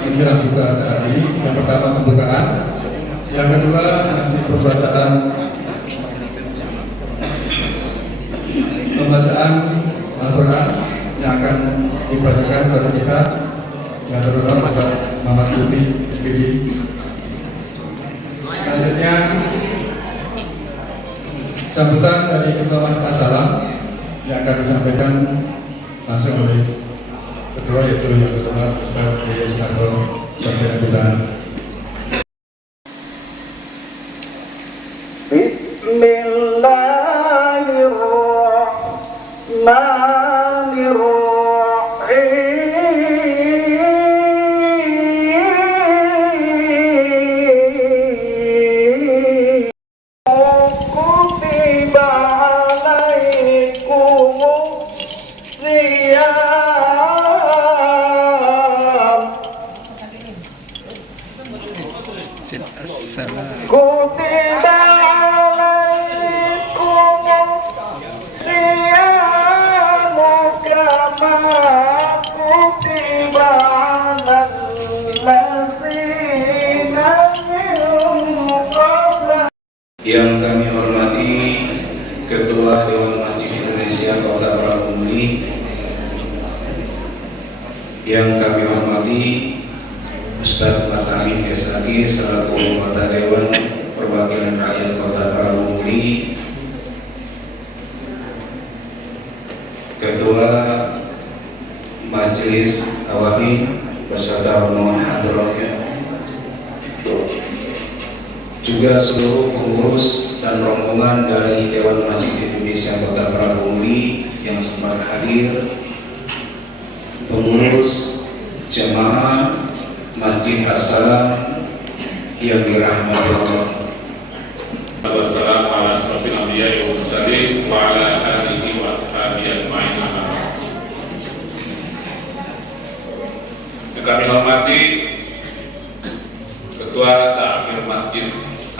Menjelang buka saat ini, yang pertama pembukaan, yang kedua pembacaan Al-Quran yang akan dibacakan kepada kita yang terhormat Ustaz Muhammad Lutfi SPD. Selanjutnya sambutan dari Ketua Masjid As-Salam yang akan disampaikan langsung oleh Ketua yaitu yang terhormat Ustaz Yahya Sunarto Sarjana Bidang. Yang kami hormati Ketua Dewan Masjid Indonesia Kota Pramuka, yang kami hormati Ustadz Matamin Esaki selaku Anggota Dewan Perwakilan Rakyat Kota Pramuka, Ketua Majelis Awami beserta rombongan hadirin, juga seluruh pengurus dan rombongan dari Dewan Masjid Indonesia Kota Pramuka yang sempat hadir, pengurus jemaah Masjid As-Salam yang dirahmati Allah. Wassalamu ala asrofil anbiya'i wal mursalin wa ala alihi wa ashabihi ajma'in. Kami hormati Ketua Ta'mir Masjid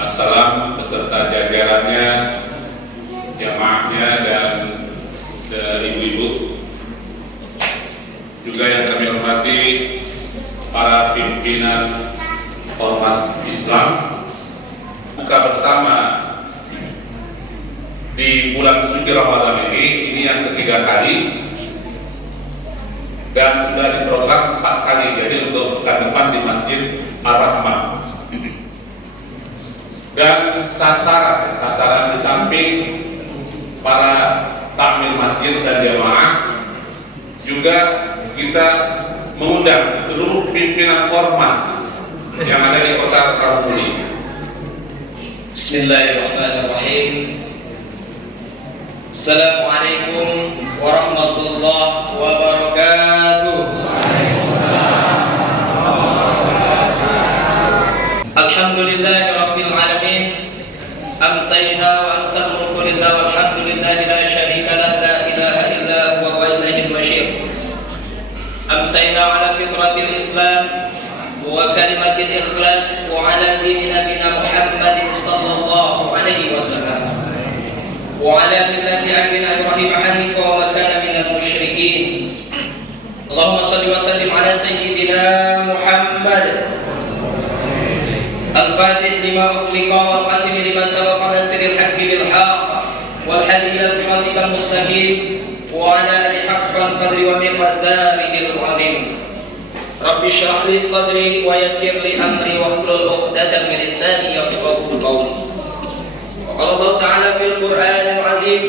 As-Salam beserta jajarannya, jamaahnya dan ibu-ibu. Juga yang kami hormati para pimpinan Ormas Islam. Buka bersama di bulan suci Ramadan ini yang ketiga kali dan sudah diprogram 4 kali. Jadi untuk pekan depan di Masjid Ar-Rahmah. Dan sasaran di samping para takmir masjid dan jamaah, juga kita mengundang seluruh pimpinan ormas yang ada di Kota Pramuka. Bismillahirrahmanirrahim. Assalamualaikum warahmatullahi wabarakatuh. Alhamdulillahi rabbil alamin. Amsayna wa amsal mulku lillah walhamdulillahi la syarika lah, la ilaha illa huwa wa ilaihil masyir. Amsayna ala fitratil islam wa kalimatil ikhlas wa ala dini nabina Muhammadin sallallahu alaihi wasallam wa ala millati abina Ibrahim hanifa wa ma kana minal musyrikin. Allahumma salli wa sallim ala sayyidina Muhammad al-fatih lima ukhliqa wal khatim lima sabaqa nasiril haqqi bil haqq wal hadi ila siratikal mustaqim wa ala alihi haqqan qadri wa miqdarihi al-azim. Rabbi shrah li sadri wa yassir li amri wa hlul 'uqdatam min lisani yafqahu qawli. Wa qala Allah ta'ala fil Qur'anil 'azim,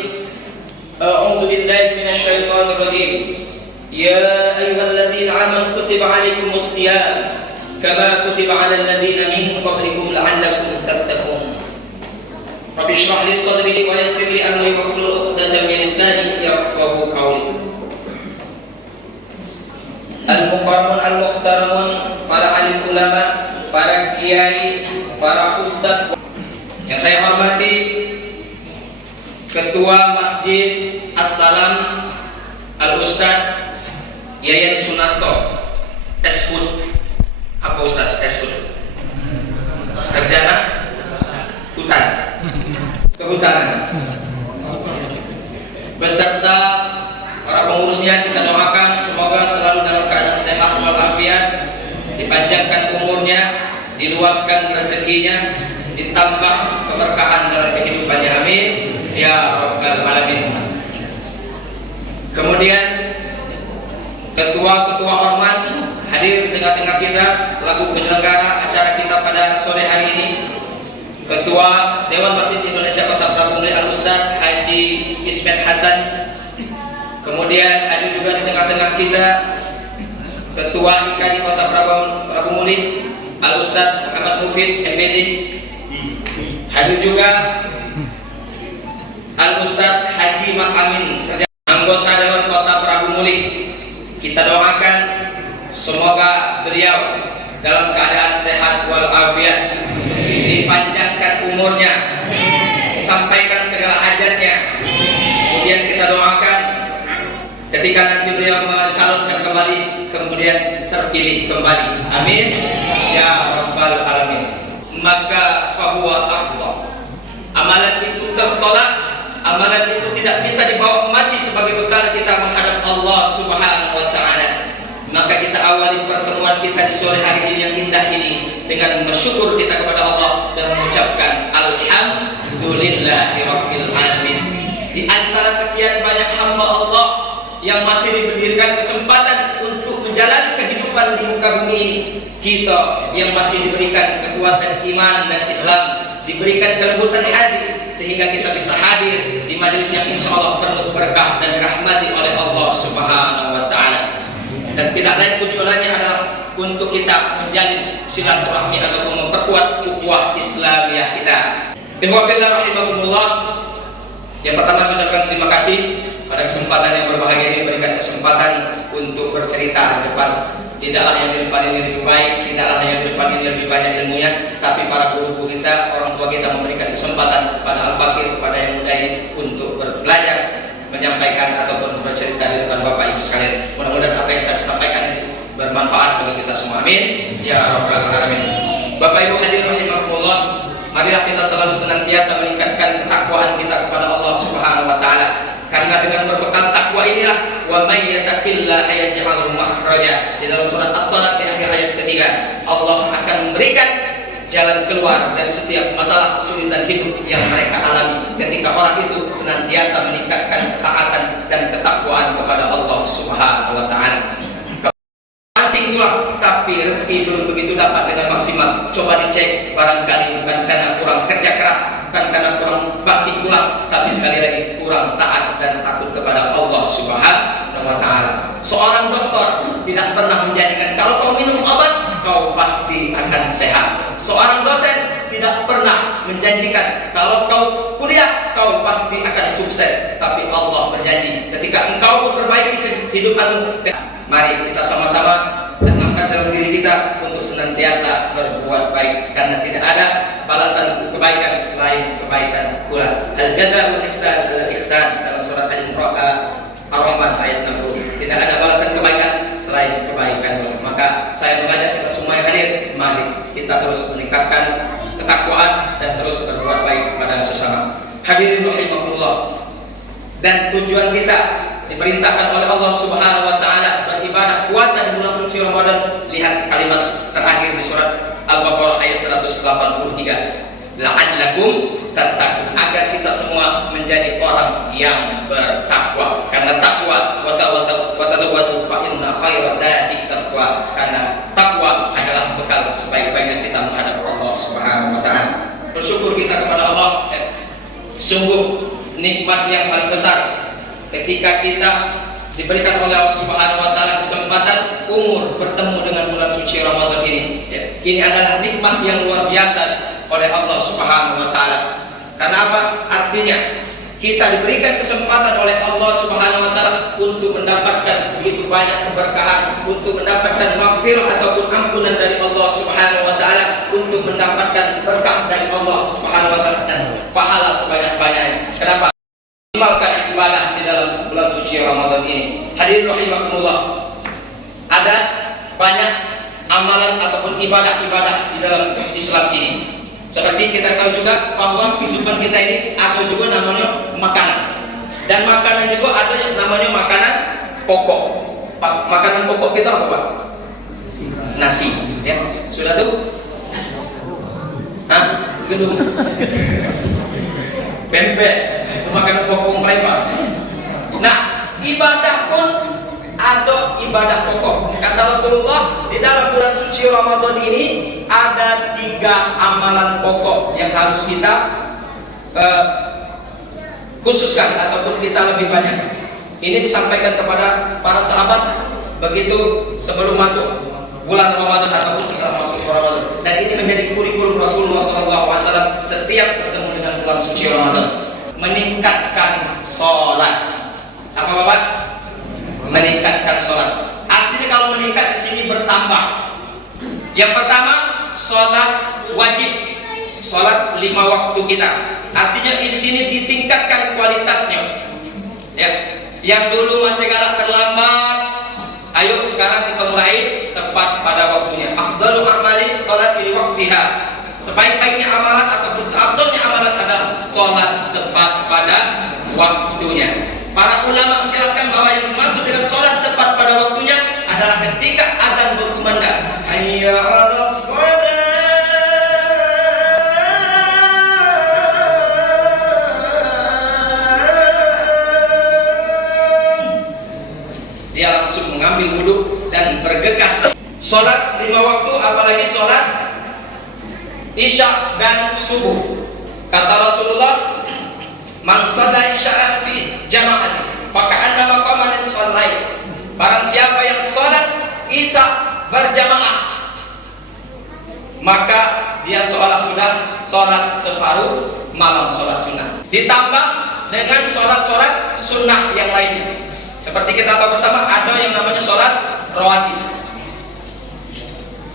a'udzu billahi minasy syaithanir rajim. Ya ayyuhalladzina amanu kutiba 'alaikumus shiyam kama kutiba 'alal ladzina min qablikum la'allakum tattaqun. Rabbi shrah li sadri wa yassir li amri wa hlul 'uqdatam min lisani yafqahu qawli. Al-mukarramun al-muhtaramun, para alim ulama, para kiai, para ustadz yang saya hormati, Ketua Masjid As-Salam Al-Ustaz Yayan Sunarto Eshud. Apa Ustaz Eshud? Sarjana Hutan, Kehutanan. Beserta para pengurusnya kita doakan semoga selalu dalam keadaan sehat walafiat, dipanjangkan umurnya, diluaskan rezekinya, ditambah keberkahan dalam kehidupannya, amin ya rabbal alamin. Kemudian ketua-ketua ormas hadir di tengah-tengah kita selaku penyelenggara acara kita pada sore hari ini. Ketua Dewan Masjid Indonesia Kota Prabu Muli Al-Ustaz Haji Ismet Hasan. Kemudian hadir juga di tengah-tengah kita Ketua IKADI Kota Prabu Muli Al-Ustaz Muhammad Mufid MPD. Hadir juga Al-Ustaz Haji Mak Amin, anggota Dewan Kota Prabu Muli. Kita doakan semoga beliau dalam keadaan sehat walafiat, dipanjangkan umurnya, disampaikan segala hajatnya. Kemudian kita doakan ketika nanti beliau mencalonkan kembali, kemudian terpilih kembali, amin ya rabbal alamin. Maka fahuwa aqdha, amalan itu tertolak, amalan itu tidak bisa dibawa mati sebagai bekal kita menghadap Allah Subhanahu wa ta'ala. Maka kita awali pertemuan kita di sore hari ini yang indah ini dengan bersyukur kita kepada Allah dan mengucapkan alhamdulillahirabbil alamin. Di antara sekian banyak hamba Allah yang masih diberikan kesempatan untuk menjalani kehidupan di muka bumi ini, kita yang masih diberikan kekuatan iman dan Islam, diberikan kelembutan hati sehingga kita bisa hadir di majelis yang insya Allah penuh berkah dan dirahmati oleh Allah Subhanahu wa ta'ala. Dan tidak lain tujuannya adalah untuk kita menjalin silaturahmi ataupun memperkuat ukhuwah Islamiyah kita. Ikhwafillah rahimakumullah. Yang pertama saya ucapkan terima kasih pada kesempatan yang berbahagia ini, berikan kesempatan untuk bercerita di depan. Tidaklah yang di depan ini lebih baik, tidaklah yang di depan ini lebih banyak ilmunya, tapi para guru kita, orang tua kita memberikan kesempatan kepada al-fakir, kepada yang muda ini untuk belajar, menyampaikan ataupun bercerita di depan Bapak Ibu sekalian. Mudah-mudahan apa yang saya sampaikan itu bermanfaat bagi kita semua, amin ya rabbal alamin. Bapak Ibu hadirin rahimakumullah, marilah kita selalu senantiasa meningkatkan ketakwaan kita kepada Allah Subhanahu wa taala. Karena dengan berbekal takwa inilah wa may yattaqillaha yaj'al makhraja. Di dalam surat At-Talaq di akhir ayat ketiga, Allah akan memberikan jalan keluar dari setiap masalah kesulitan hidup yang mereka alami ketika orang itu senantiasa meningkatkan ketaatan dan ketakwaan kepada Allah Subhanahu wa taala. Nanti itulah, tapi rezeki belum begitu dapat dengan maksimal. Coba dicek, barangkali bukan karena kurang kerja keras, bukan karena kurang bakti pula, tapi sekali lagi kurang taat dan takut kepada Allah Subhanahu wa taala. Seorang dokter tidak pernah menjanjikan kalau kau minum obat kau pasti akan sehat. Seorang dosen tidak pernah menjanjikan kalau kau kuliah kau pasti akan sukses, tapi Allah berjanji ketika engkau memperbaiki kehidupanmu. Mari kita sama-sama tanamkan dalam diri kita untuk senantiasa berbuat baik, karena tidak ada balasan kebaikan selain kebaikan pula. Al jazaa'ul ihsan adalah ihsan dalam surat Ar-Rahman ayat 60. Tidak ada balasan kebaikan selain kebaikan pula. Maka saya mengajak kita semua yang hadir, mari kita terus meningkatkan ketakwaan dan terus berbuat baik kepada sesama. Hadirin rahimakumullah. Dan tujuan kita diperintahkan oleh Allah Subhanahu wa taala beribadah puasa di bulan suci Ramadan. Lihat kalimat terakhir di surat Al-Baqarah ayat 183. La'allakum tattaqun, agar kita semua menjadi orang yang bertakwa. Karena takwa wa tazawwadu fa inna khairaz zadi taqwa. Karena takwa adalah bekal sebaik-baiknya kita menghadap Allah Subhanahu wa taala. Bersyukur kita kepada Allah. Sungguh nikmat yang paling besar ketika kita diberikan oleh Allah Subhanahu wa taala kesempatan umur bertemu dengan bulan suci Ramadan ini. Ini adalah nikmat yang luar biasa oleh Allah Subhanahu wa taala. Karena apa? Artinya kita diberikan kesempatan oleh Allah Subhanahu wa taala untuk mendapatkan begitu banyak keberkahan, untuk mendapatkan maghfirah ataupun ampunan dari Allah Subhanahu wa taala, untuk mendapatkan berkah dari Allah Subhanahu wa taala dan pahala sebanyak-banyaknya. Kenapa? suci Ramadan ini. Hadirin rahimakumullah, ada banyak amalan ataupun ibadah-ibadah di dalam Islam ini. Seperti kita tahu juga bahwa kehidupan kita ini ada juga namanya makanan. Dan makanan juga ada yang namanya makanan pokok. Makanan pokok kita apa, Pak? Nasi, ya. Sudah tuh? Hah? Gedung. Pempek. Itu makanan pokok mereka. Nah, ibadah pun ada ibadah pokok. Kata Rasulullah, di dalam bulan suci Ramadan ini ada 3 amalan pokok yang harus kita khususkan ataupun kita lebih banyak. Ini disampaikan kepada para sahabat begitu sebelum masuk bulan Ramadan ataupun setelah masuk Ramadan. Dan ini menjadi kurikulum Rasulullah SAW setiap bertemu dengan bulan suci Ramadan. Meningkatkan sholat. Apa Bapak? Meningkatkan sholat. Artinya kalau meningkat di sini bertambah. Yang pertama, sholat wajib, sholat 5 waktu kita. Artinya di sini ditingkatkan kualitasnya. Ya, yang dulu masih galak terlambat, ayo sekarang kita mulai tepat pada waktunya. Afdalul a'mali sholat di waktiha. Sebaik-baiknya amalan ataupun seabdalnya amalan adalah sholat tepat pada waktunya. Para ulama menjelaskan bahwa yang dimaksud dengan sholat tepat pada waktunya adalah ketika azan berkumandang, hayya 'alas shalah. Dia langsung mengambil wudhu dan bergegas. Sholat 5 waktu, apalagi sholat isya dan subuh. Kata Rasulullah, man shalla isya fi jama'ati faka'annama qama nisfal lail. Barang siapa yang sholat isya berjamaah, maka dia seolah sudah sholat separuh malam sholat sunnah. Ditambah dengan sholat-sholat sunnah yang lainnya. Seperti kita tahu bersama, ada yang namanya sholat rawatib.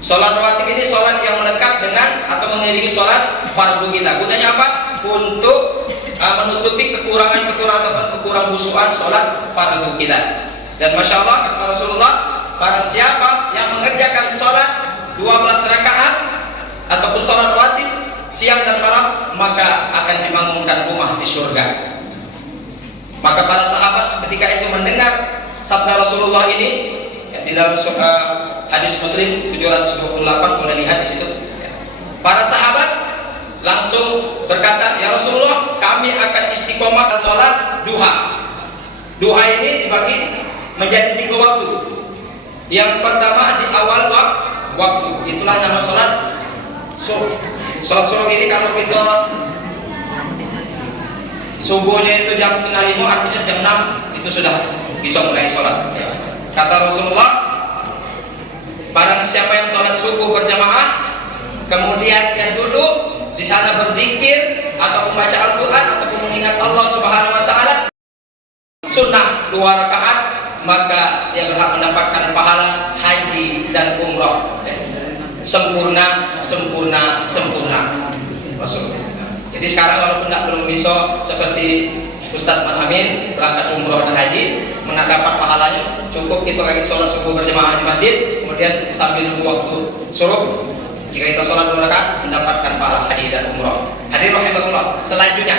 Sholat rawatib ini sholat yang melekat dengan atau mengiringi sholat fardu kita. Gunanya apa? Untuk menutupi kekurangan-kekurangan ataupun kekurangan khusyuan sholat fardu kita. Dan Masya Allah, kata Rasulullah, barang siapa yang mengerjakan sholat 12 rakaat ataupun sholat rawatib siang dan malam, maka akan dibangunkan rumah di surga. Maka para sahabat seketika itu mendengar sabda Rasulullah ini, ya, di dalam hadis Muslim 728, boleh lihat di situ. Ya. Para sahabat langsung berkata, ya Rasulullah, kami akan istiqomah sholat duha. Duha ini dibagi menjadi 3 waktu. Yang pertama di awal waktu, itulah nama sholat subuh. Sholat subuh ini kalau kita subuhnya itu jam 5, artinya jam 6 itu sudah bisa mulai sholat. Kata Rasulullah, barang siapa yang sholat subuh berjamaah, kemudian dia duduk di sana berzikir atau membaca Al-Quran atau mengingat Allah Subhanahu Wa Taala, sunnah 2 rakaat, maka dia berhak mendapatkan pahala haji dan umrah. Sempurna, sempurna, sempurna. Maksudnya. Jadi sekarang walaupun belum bisa seperti Ustadz Amin berangkat umroh dan haji, mendapat pahalanya cukup kita lagi sholat subuh berjamaah di masjid, kemudian sambil nunggu waktu suruh, jika kita sholat 2 rakaat mendapatkan pahala haji dan umroh. Hadirin rahimakumullah. Selanjutnya,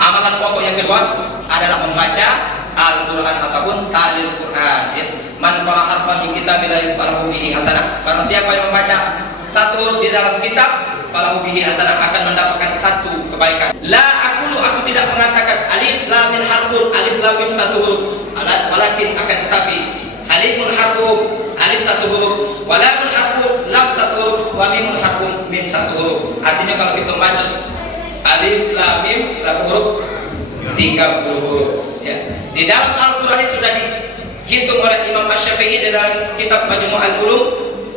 amalan pokok yang kedua adalah membaca Al-Quran ataupun talil Quran. Ya. Man qara'a harfan min kitabillahi falahu bihi hasanah. Barang siapa yang membaca 1 huruf di dalam kitab, falahu bihi hasanah, akan mendapatkan 1 kebaikan. La aku tidak mengatakan alif lam mim harfun, alif lam mim 1 huruf. Walakin akan tetapi alifun harfun, alif 1 huruf, wa lamun harfun, lam 1 huruf, wa mimun harfun, mim 1 huruf. Artinya kalau kita membaca alif lam mim berapa huruf? 30 huruf. Ya. Di dalam Al-Quran ini sudah dihitung oleh Imam Asy-Syafi'i di dalam kitab Majmu'ul Ulum,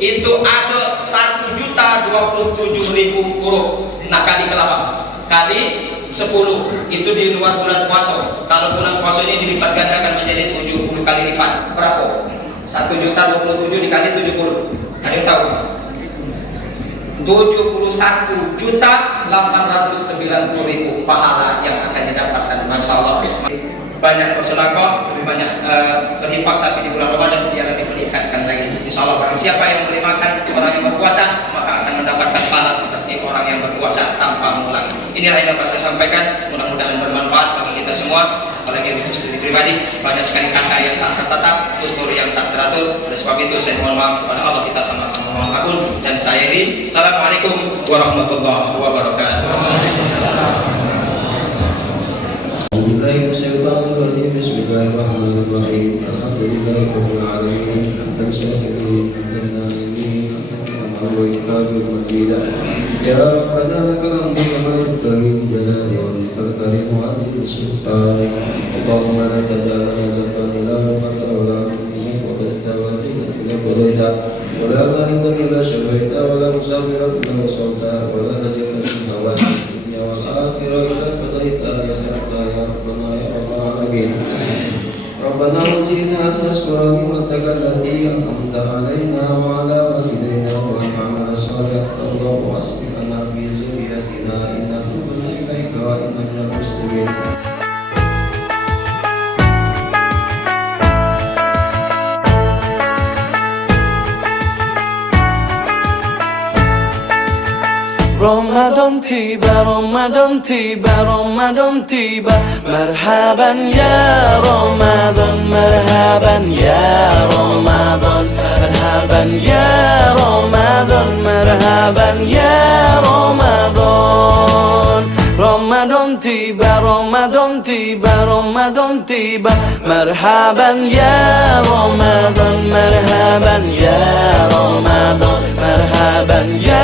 itu ada 1.027.000 huruf. Nah, kali ke 8 kali 10 itu di luar bulan puasa. Kalau bulan puasa ini dilipat gandakan menjadi 70 kali lipat. Berapa? 1.027 dikali 70. Ada yang tahu? 71.890.000 pahala yang akan didapatkan. Masya Allah. banyak bersedekah, lebih banyak berinfak, tapi di bulan Ramadan dia lebih meningkatkan lagi. Insya Allah barang siapa yang memberi makan orang yang berpuasa, maka akan mendapatkan pahala seperti orang yang berpuasa tanpa mengulangi. Inilah yang dapat saya sampaikan, mudah-mudahan bermanfaat bagi kita semua. Apalagi untuk diri pribadi, banyak sekali kata yang tak tertatap, tutur yang tak teratur. Oleh sebab itu saya mohon maaf kepada Allah, kita sama-sama mohon ampun. Dan saya ini, Assalamualaikum warahmatullahi wabarakatuh. Bismillahirrahmanirrahim. Bismillahirrahmanirrahim. Alhamdulillahirabbil alamin. Ya Rabbana lakal hamdu kama yanbaghi li jalali wajhikal karim wa 'azimi sultanik. Allahumma la taj'alna zamban illa ghafarta wa la tu'mina wa la qadaita wa la maridan illa shafaita wa la musafiran illa wasawta wa la hajaran illa wajhita wal akhirah illa qadaita ya sarata ya Rabbana ya rabbal alamin. Rabbana wazidna an tashkura ni'mataka allati an'amta 'alaina wa 'ala walidayna wa an'amna salihan wa aslihna fi dhurriyyatina innaka tubna ilaika wa inna minal muslimin. Ramadan tiba, Ramadan tiba, Ramadan tiba. Marhaban ya Ramadan, marhaban ya Ramadan, marhaban ya Ramadan, marhaban ya Ramadan. Ramadan tiba, Ramadan tiba, Ramadan tiba. Marhaban ya Ramadan, marhaban ya Ramadan, marhaban ya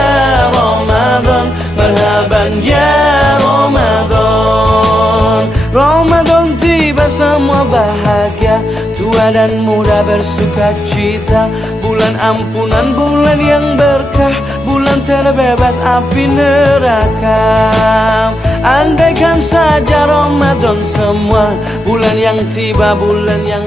Ramadan, marhaban ya Ramadan. Ramadan tiba, semua bahagia, tua dan muda bersuka cita. Bulan ampunan, bulan yang berkah, bulan terbebas api neraka. Andaikan saja Ramadan semua, bulan yang tiba, bulan yang